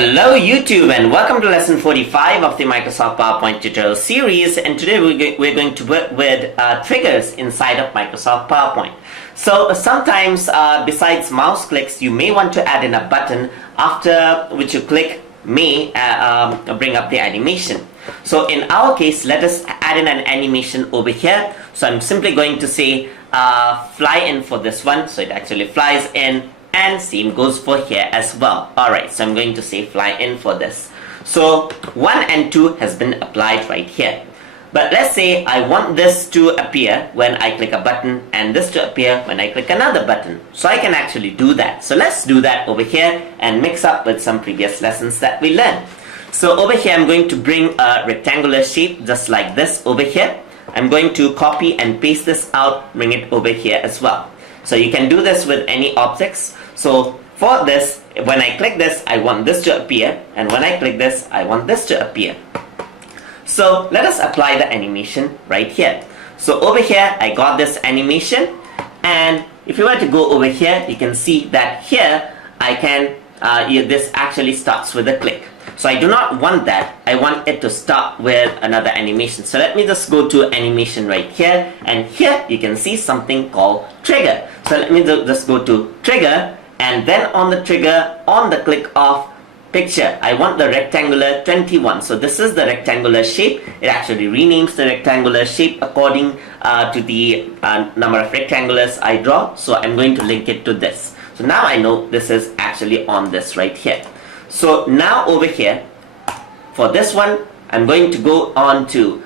Hello YouTube and welcome to lesson 45 of the Microsoft PowerPoint tutorial series, and today we're going to work with triggers inside of Microsoft PowerPoint. So sometimes besides mouse clicks you may want to add in a button after which you click may bring up the animation. So in our case, let us add in an animation over here. So I'm simply going to say fly in for this one, so it actually flies in. And same goes for here as well. Alright, so I'm going to say fly in for this. So 1 and 2 has been applied right here. But let's say I want this to appear when I click a button and this to appear when I click another button. So I can actually do that. So let's do that over here and mix up with some previous lessons that we learned. So over here I'm going to bring a rectangular shape just like this over here. I'm going to copy and paste this out, bring it over here as well. So you can do this with any objects. So for this, when I click this, I want this to appear, and when I click this, I want this to appear. So let us apply the animation right here. So over here, I got this animation, and if you were to go over here, you can see that here I can, this actually starts with a click. So I do not want that. I want it to start with another animation. So let me just go to animation right here, and here you can see something called trigger. So let me just go to trigger, and then on the trigger, on the click of picture, I want the rectangular 21. So this is the rectangular shape. It actually renames the rectangular shape according to the number of rectangulars I draw. So I'm going to link it to this. So now I know this is actually on this right here. So now over here, for this one, I'm going to go on to,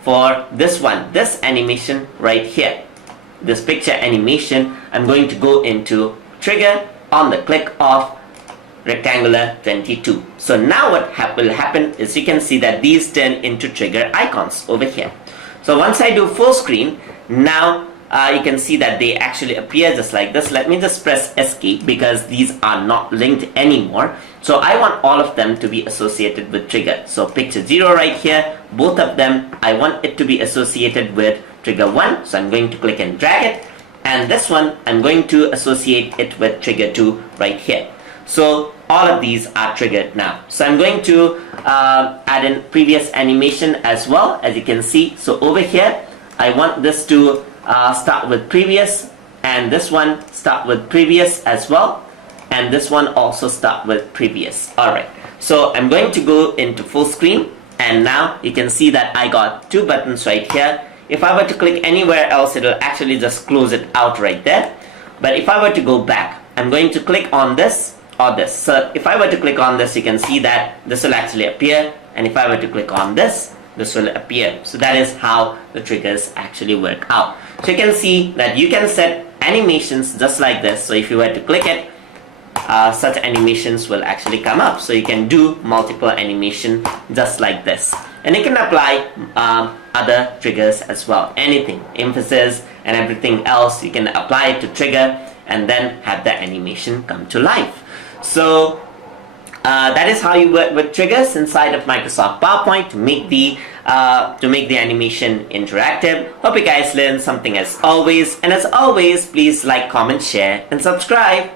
for this one, this animation right here, this picture animation, I'm going to go into trigger on the click of rectangular 22. So now what will happen is you can see that these turn into trigger icons over here. So once I do full screen, now you can see that they actually appear just like this. Let me just press escape because these are not linked anymore. So I want all of them to be associated with trigger. So picture 0 right here, both of them, I want it to be associated with trigger 1. So I'm going to click and drag it. And this one, I'm going to associate it with trigger 2 right here. So all of these are triggered now. So I'm going to add in previous animation as well, as you can see. So over here, I want this to start with previous, and this one start with previous as well, and this one also start with previous. Alright, so I'm going to go into full screen, and now you can see that I got two buttons right here. If I were to click anywhere else, it will actually just close it out right there. But if I were to go back, I'm going to click on this or this. So if I were to click on this, you can see that this will actually appear, and if I were to click on this will appear. So that is how the triggers actually work out. So you can see that you can set animations just like this. So if you were to click it, such animations will actually come up. So you can do multiple animation just like this. And you can apply other triggers as well. Anything, emphasis and everything else, you can apply it to trigger and then have the animation come to life. So that is how you work with triggers inside of Microsoft PowerPoint to make the animation interactive. Hope you guys learned something as always, and as always, please like, comment, share, and subscribe.